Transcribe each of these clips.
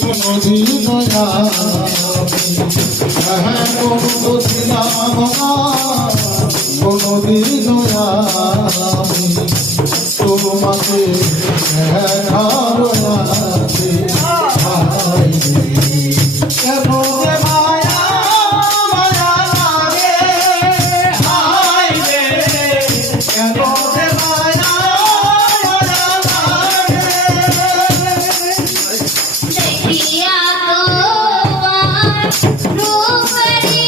কোনদিন বুঝলাম কোনদিন তোমাকে কেন যে মায়া মায়া লাগে হাই রে কেন যে মায়া মায়া লাগে দেখিয়া তোমার রূপেরি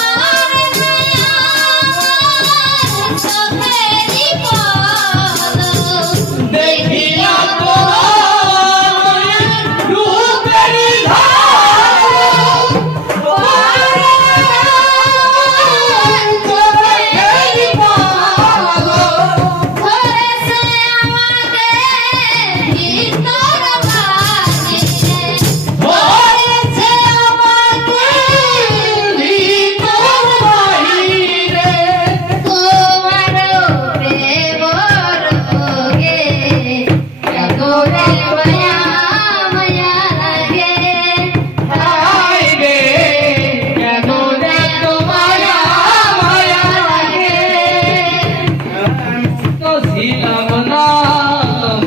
আর দয়া চোখেরি পলক দেখিয়া তোমার রূপেরি চোখেরি পলক ধরেছে আমাকে ভিতর বাজিয়ে ধরেছে আমাকে ভিতর বাহিরে তোমার প্রেম রোগে এত রে মায়া মায়া লাগে হাই রে কেন রে তোমায়া মায়া লাগে তো ছিলাম না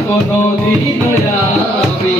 কোনদিন আমি